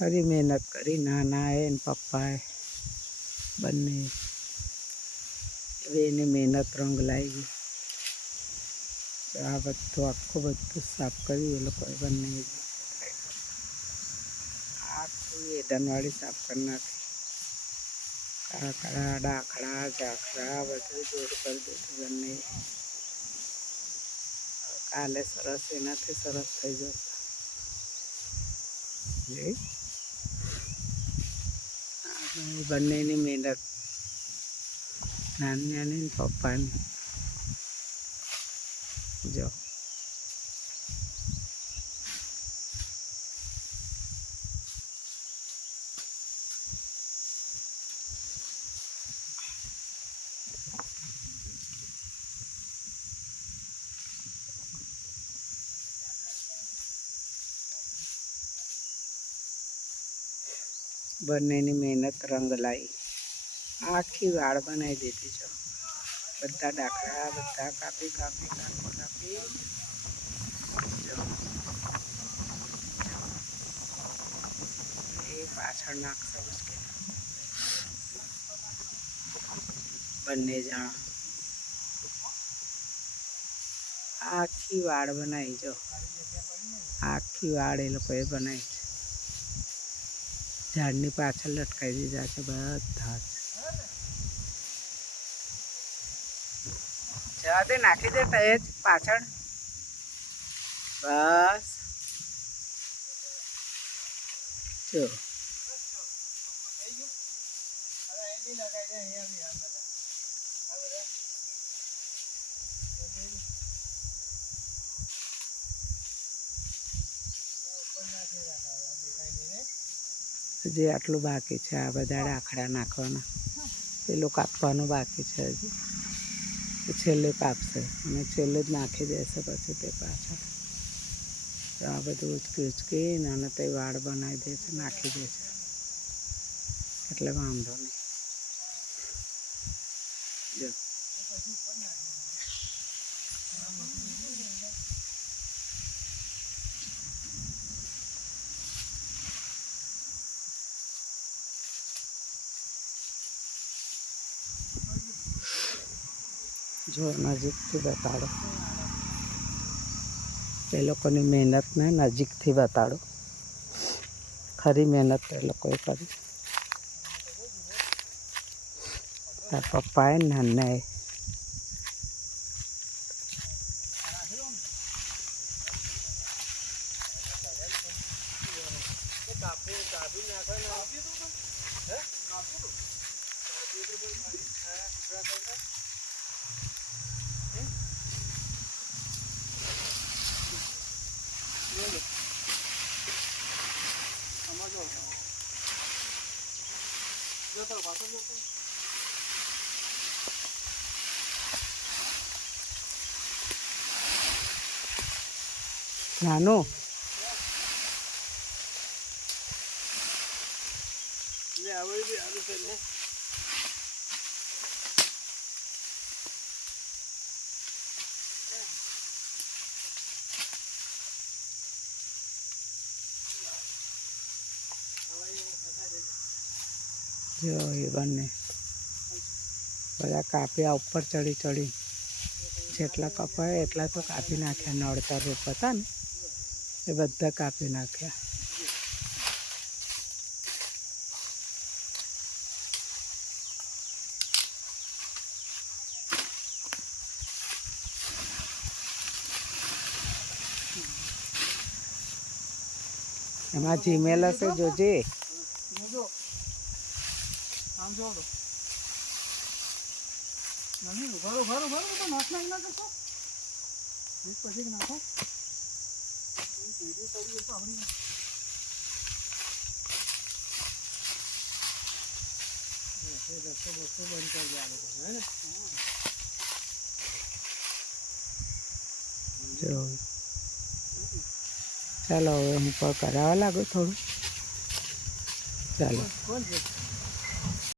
ખરી મહેનત કરી નાનાએ ને પપ્પાએ બંને એની મહેનત રંગ લાવી. આ બધું આખું બધું સાફ કર્યું એ લોકોએ બંને. આખું એડનવાળી સાફ કરી નાખી. કાકડા ડાખડા ઝાખડા બધું દૂર કરી દીધું બંને. કાલે સરસ એનાથી સરસ થઈ જશે. બંનેની મહેનત નાની પપ્પાની જો. બંનેની મહેનત રંગ લાવી. આખી વાળ બનાવી દીધી જો. બધા ડાકડા બધા કાપી જો. એ પાછળ નાખશે મુશ્કેલ બંને જણા. આખી વાળ બનાવી જો. આખી વાળ એ લોકોએ બનાવી છે. ઝાડની પાછળ લટકાવી દીધા છે બધા જ. જવા દે, નાખી દે તય જ પાછળ. બસ જો. હજી આટલું બાકી છે. આ બધા ડાખડા નાખવાના. પેલું કાપવાનું બાકી છે હજી. છેલ્લે કાપશે અને છેલ્લે જ નાખી દેશે પછી તે પાછળ. આ બધું ઉચકીને અને તે વાળ બનાવી દે છે, નાખી દે છે એટલે વાંધો નહીં. જો જો નજીકથી બતાડો. એ લોકોની મહેનતને નજીકથી બતાડો. ખરી મહેનત એ લોકોએ કરી. તાર પપ્પાએ નાનાએ નાનું જો એ બંને બધા કાપ્યા ઉપર ચડી જેટલા કપાય એટલા તો કાપી નાખ્યા. નડતર રૂપ હતા ને એ બધા કાપી નાખ્યા. એમાં જીમેલ હશે જોજે. જો ચાલો હવે હું પણ કરાવવા લાગુ થોડું. ચાલો.